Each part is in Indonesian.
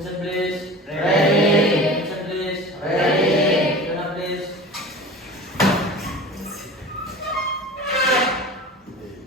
Attention please. Ready. Attention please. Ready. Turn up please.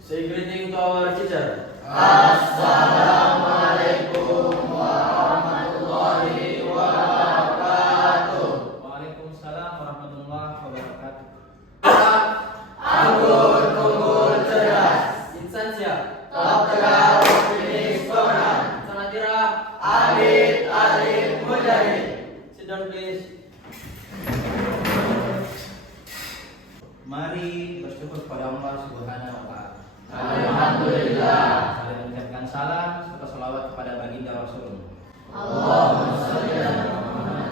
Say greeting to our teacher. Assalamualaikum warahmatullahi wabarakatuh. Waalaikumsalam warahmatullahi wabarakatuh. Anggun, unggul, cerdas. Insan siap. Top tegar, optimis, dominan. Sanatira. Adit, alim, mujahid. Sit down please. Mari bersyukur kepada Allah Subhanahu wa taala. Alhamdulillah. Saling mengucapkan salam serta salawat kepada baginda Rasul. Allahumma sholli ala Muhammad.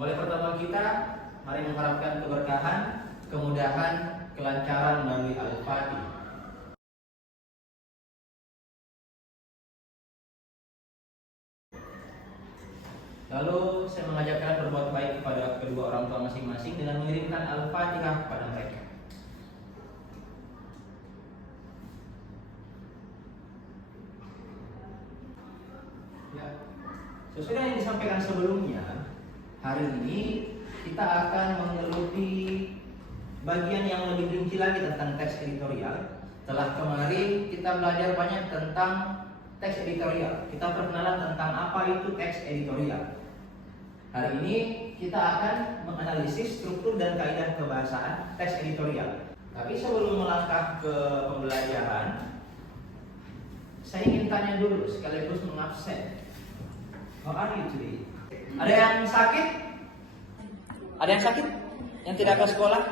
Mulai pertemuan kita, mari mengharapkan keberkahan, kemudahan, kelancaran melalui Al-Fatihah. Lalu saya mengajak kalian berbuat baik kepada kedua orang tua masing-masing dengan mengirimkan Al-Fatihah kepada mereka. Ya. Sesuai yang disampaikan sebelumnya, hari ini kita akan menggeluti bagian yang lebih rinci lagi tentang teks editorial. Setelah kemarin kita belajar banyak tentang teks editorial. Kita perkenalan tentang apa itu teks editorial. Hari ini kita akan menganalisis struktur dan kaidah kebahasaan teks editorial. Tapi sebelum melangkah ke pembelajaran, saya ingin tanya dulu sekaligus mengabsen. How are you today? Ada yang sakit? Ada yang sakit? Yang tidak ke sekolah?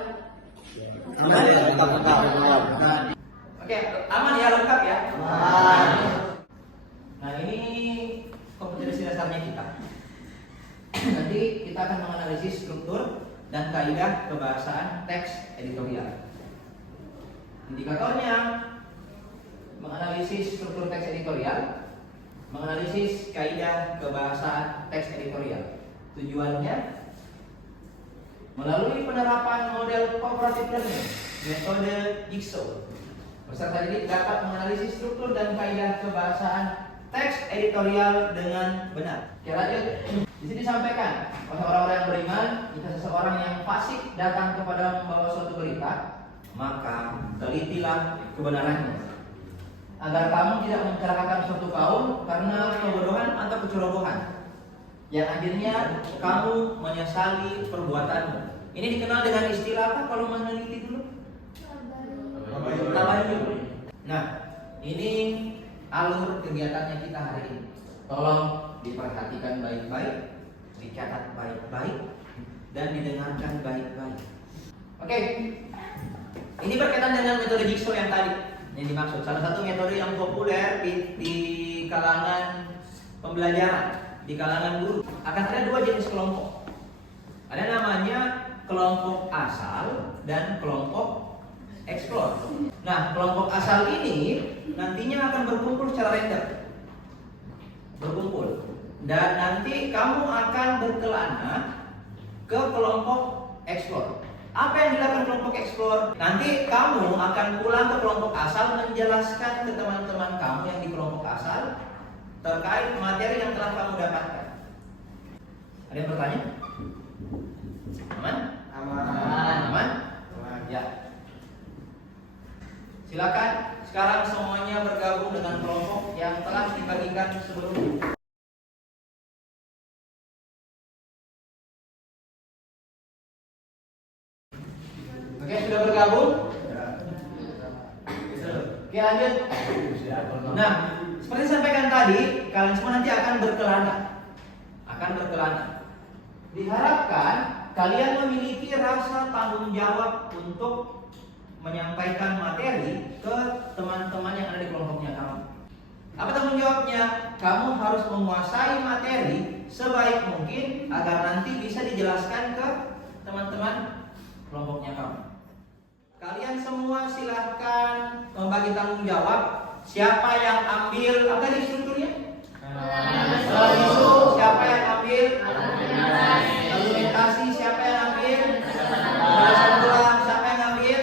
Aman? Oke, aman ya, lengkap ya? Aman. Nah, ini kompetensi dasarnya kita. Nanti kita akan menganalisis struktur dan kaidah kebahasaan teks editorial. Indikatornya menganalisis struktur teks editorial, menganalisis kaidah kebahasaan teks editorial. Tujuannya melalui penerapan model cooperative learning, metode Jigsaw, peserta didik dapat menganalisis struktur dan kaidah kebahasaan teks editorial dengan benar. Oke, lanjut. Di sini disampaikan oleh orang-orang yang beriman, jika seseorang yang fasik datang kepada membawa suatu berita, maka telitilah kebenarannya, agar kamu tidak mencelakakan suatu kaum karena kebodohan atau kecerobohan, yang akhirnya kamu menyesali perbuatanmu. Ini dikenal dengan istilah apa kalau meneliti dulu? Tabayun. Nah, ini alur kegiatannya kita hari ini. Tolong diperhatikan baik-baik, dicatat baik-baik, dan didengarkan baik-baik. Oke, ini berkaitan dengan metode Jigsaw yang tadi yang dimaksud. Salah satu metode yang populer di kalangan pembelajaran, di kalangan guru. Akan ada dua jenis kelompok. Ada namanya kelompok asal dan kelompok explore. Nah, kelompok asal ini nantinya akan berkumpul secara random. Berkumpul. Dan nanti kamu akan berkelana ke kelompok explore. Apa yang dilakukan kelompok explore? Nanti kamu akan pulang ke kelompok asal menjelaskan ke teman-teman kamu yang di kelompok asal terkait materi yang telah kamu dapatkan. Ada yang bertanya? Aman? Aman. Aman? Ya. Silakan sekarang semuanya bergabung dengan kelompok yang telah dibagikan sebelumnya. Oke, sudah bergabung? Oke, lanjut. Nah, seperti sampaikan tadi, kalian semua nanti akan berkelana. Diharapkan kalian memiliki rasa tanggung jawab untuk menyampaikan materi ke teman-teman yang ada di kelompoknya kamu. Apa tanggung jawabnya? Kamu harus menguasai materi sebaik mungkin agar nanti bisa dijelaskan ke teman-teman kelompoknya kamu. Kalian semua silahkan membagi tanggung jawab. Siapa yang ambil apa tadi strukturnya? Siapa yang ambil? Argumentasi. Siapa yang ambil? Penjelasan ulang. Siapa yang ambil?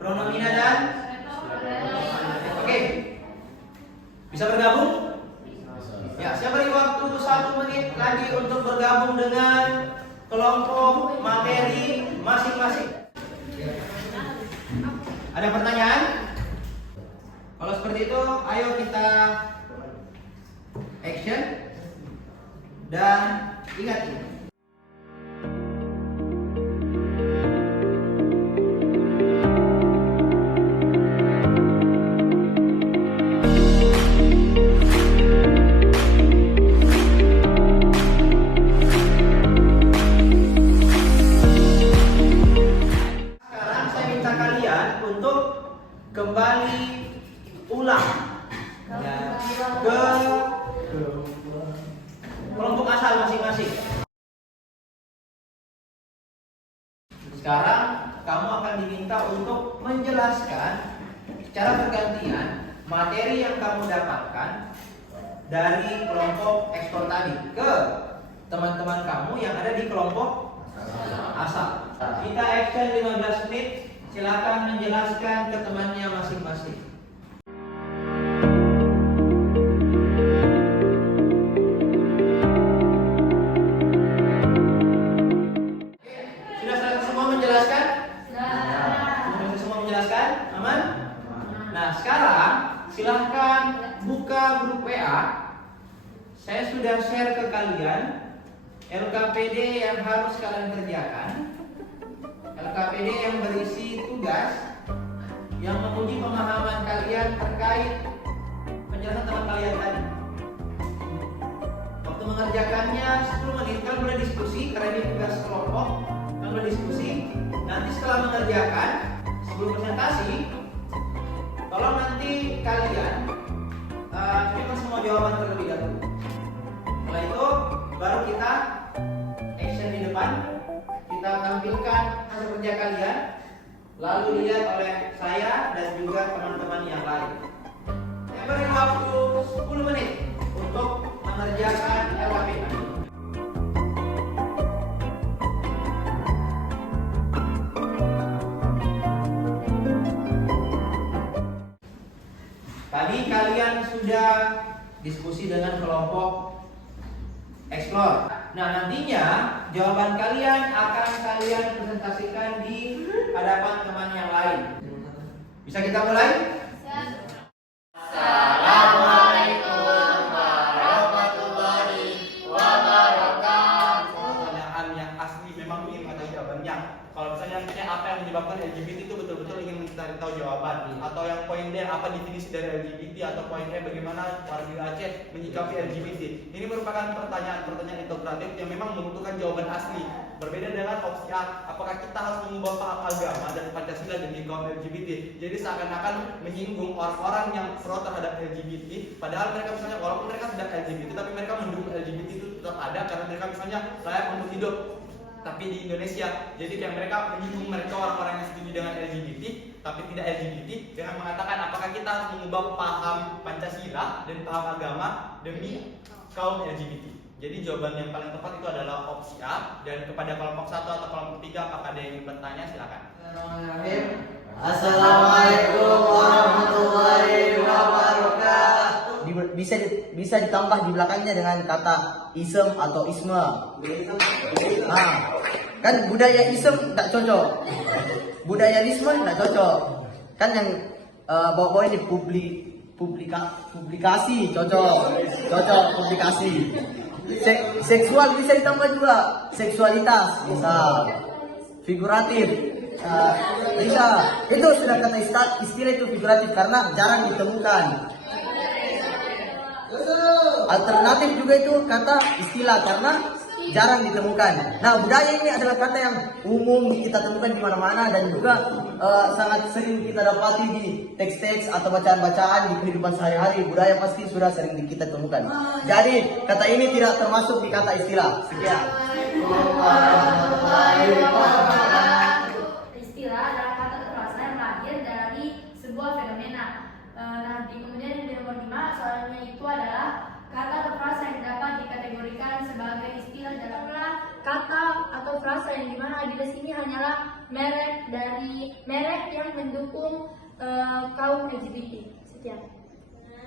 Pronomina dan? Oke. Bisa bergabung? Ya, saya beri waktu 1 menit lagi untuk bergabung dengan kelompok materi masing-masing. Ada pertanyaan? Kalau seperti itu, ayo kita action dan ingat ini. Sekarang saya minta kalian untuk kembali ulang ke kelompok asal masing-masing. Sekarang kamu akan diminta untuk menjelaskan secara bergantian materi yang kamu dapatkan dari kelompok ekspor tadi ke teman-teman kamu yang ada di kelompok asal. Kita action 15 menit. Silakan menjelaskan ke temannya masing-masing. Sudah semua menjelaskan? Sudah semua menjelaskan? Aman? Nah, sekarang silahkan buka grup WA. Saya sudah share ke kalian LKPD yang harus kalian kerjakan. LKPD yang berisi tugas yang menguji pemahaman kalian terkait penjelasan teman kalian tadi. Waktu mengerjakannya 10 menit, kan boleh diskusi karena ini tugas kelompok, kan boleh diskusi. Nanti setelah mengerjakan, sebelum presentasi, tolong nanti kalian cukupkan semua jawaban terlebih dahulu. Setelah itu baru kita action di depan. Kita tampilkan hasil kerja kalian, lalu lihat oleh saya dan juga teman-teman yang lain. Saya beri waktu 10 menit untuk mengerjakan LKPD. Tadi kalian sudah diskusi dengan kelompok Explore. Nah, nantinya jawaban kalian akan kalian presentasikan di hadapan teman yang lain. Bisa kita mulai? Assalamualaikum warahmatullahi wabarakatuh. Pertanyaan yang asli memang ingin mengetahui jawabannya. Kalau misalnya apa yang menyebabkan LGBT itu betul-betul ingin mencari tahu jawaban, atau yang poin D apa definisi dari LGBT, atau poin E bagaimana warga Aceh menyikapi LGBT. Ini merupakan pertanyaan integratif yang memang membutuhkan jawaban asli. Berbeda dengan opsi A, apakah kita harus mengubah paham agama dan Pancasila demi kaum LGBT. Jadi seakan-akan menyinggung orang-orang yang pro terhadap LGBT, padahal mereka misalnya walaupun mereka tidak LGBT, tapi mereka mendukung LGBT itu tetap ada karena mereka misalnya layak untuk hidup. Tapi di Indonesia, jadi kayak mereka menyinggung mereka orang-orang yang setuju dengan LGBT tapi tidak LGBT dengan mengatakan apakah kita harus mengubah paham Pancasila dan paham agama demi kaum LGBT. Jadi jawaban yang paling tepat itu adalah opsi A. Dan kepada kelompok 1 atau kelompok 3, apakah ada yang ingin bertanya? Silakan. Assalamualaikum warahmatullahi wabarakatuh. Bisa ditambah di belakangnya dengan kata ism atau isme. Nah, kan budaya ism tak cocok, budaya isme tak cocok. Kan yang bawa-bawa ini publikasi cocok publikasi. Seksual bisa ditambah juga, seksualitas bisa, figuratif bisa. Itu sudah kata istilah itu figuratif karena jarang ditemukan. Alternatif juga itu kata istilah karena jarang ditemukan. Nah, budaya ini adalah kata yang umum kita temukan di mana-mana dan juga sangat sering kita dapati di teks-teks atau bacaan-bacaan di kehidupan sehari-hari. Budaya pasti sudah sering kita temukan. Jadi, kata ini tidak termasuk di kata istilah. Sekian. Istilah adalah kata frasa yang lahir dari sebuah fenomena. Kemudian yang nomor 5 soalnya itu adalah kata atau frasa yang dapat dikategorikan sebagai istilah dalam kata atau frasa yang dimana di sini hanyalah merek yang mendukung kaum LGBT. Sekian.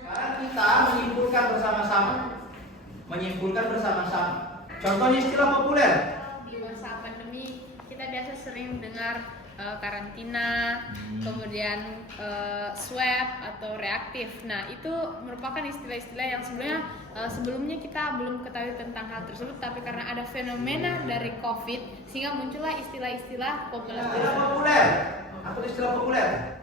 Sekarang kita menyimpulkan bersama-sama Contohnya istilah populer. Di masa pandemi kita biasa sering dengar karantina, kemudian swab atau reaktif. Nah, itu merupakan istilah-istilah yang sebelumnya kita belum ketahui tentang hal tersebut, tapi karena ada fenomena dari COVID sehingga muncullah istilah-istilah populer. Istilah populer. Apa itu istilah populer?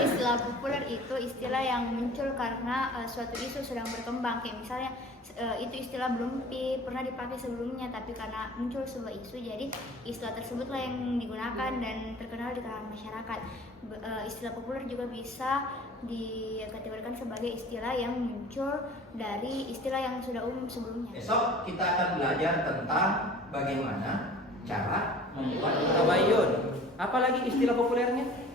Istilah populer itu istilah yang muncul karena suatu isu sedang berkembang. Kayak misalnya itu istilah belum pernah dipakai sebelumnya, tapi karena muncul sebuah isu, jadi istilah tersebutlah yang digunakan dan terkenal di kalangan masyarakat. Istilah populer juga bisa dikategorikan sebagai istilah yang muncul dari istilah yang sudah umum sebelumnya. Besok kita akan belajar tentang bagaimana cara membuat tabayun. Apalagi istilah populernya?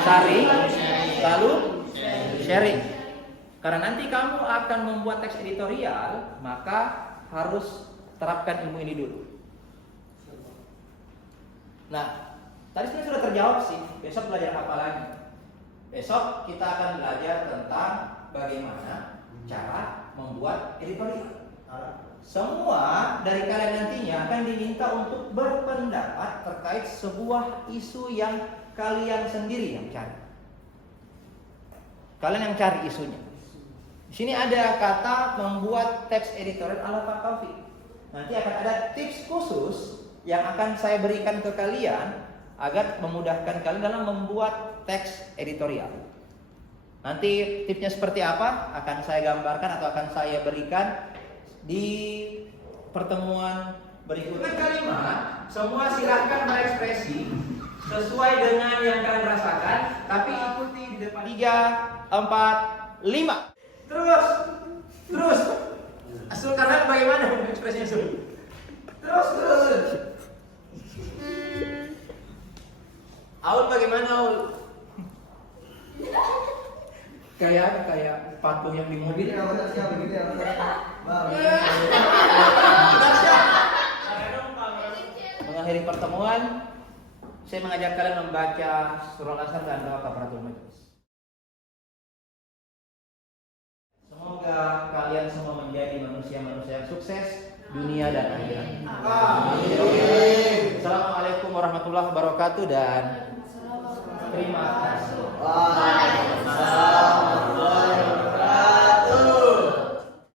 Sharing, lalu sharing. Karena nanti kamu akan membuat teks editorial, maka harus terapkan ilmu ini dulu. Nah, tadi sebenarnya sudah terjawab sih. Besok belajar apa lagi? Besok kita akan belajar tentang bagaimana cara membuat editorial. Semua dari kalian nantinya akan diminta untuk berpendapat terkait sebuah isu yang kalian sendiri yang cari. Kalian yang cari isunya. Di sini ada kata membuat teks editorial ala Pak Taufik. Nanti akan ada tips khusus yang akan saya berikan ke kalian agar memudahkan kalian dalam membuat teks editorial. Nanti tipsnya seperti apa akan saya gambarkan atau akan saya berikan di pertemuan berikutnya. Kalimat semua silahkan berekspresi sesuai dengan yang kalian rasakan, tapi ikuti di depan 3, 4, 5. Terus. Sulkarnain bagaimana ekspresinya Sul? Terus. Aul bagaimana Aul? Kayak patung yang di mobil. Mengakhiri pertemuan, saya mengajak kalian membaca surah Al-Asr dan doa kafaratul majelis. Semoga kalian semua menjadi manusia-manusia yang sukses dunia dan akhirat. Amin. Assalamualaikum warahmatullahi wabarakatuh dan terima kasih. Waalaikumsalam.